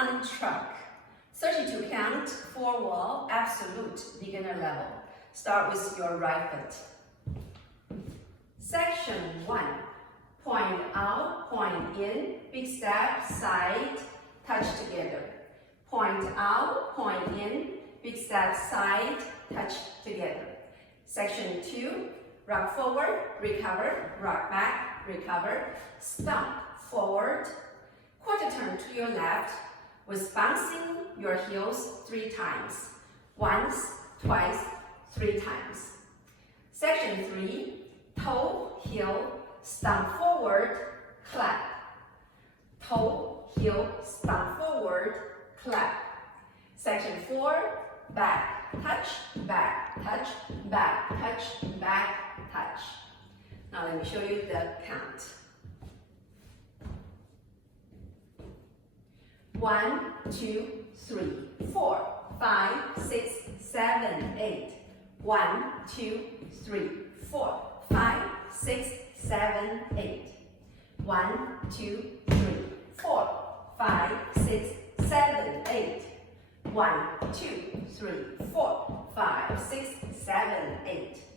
Tonne Truck. 32 count, 4 wall, absolute beginner level. Start with your right foot. Section 1. Point out, point in, big step, side, touch together. Point out, point in, big step, side, touch together. Section 2. Rock forward, recover, rock back, recover, stomp forward, quarter turn to your left with bouncing your heels 3 times. Once, twice, 3 times. Section 3, toe, heel, stomp forward, clap. Toe, heel, stomp forward, clap. Section 4, back, touch, back, touch, back, touch, back, touch. Now let me show you the count. 1, 2, 3, 4, 5, 6, 7, 8. 1, 2, 3, 4, 5, 6, 7, 8. 1, 2, 3, 4, 5, 6, 7, 8. 1, 2, 3, 4, 5, 6, 7, 8.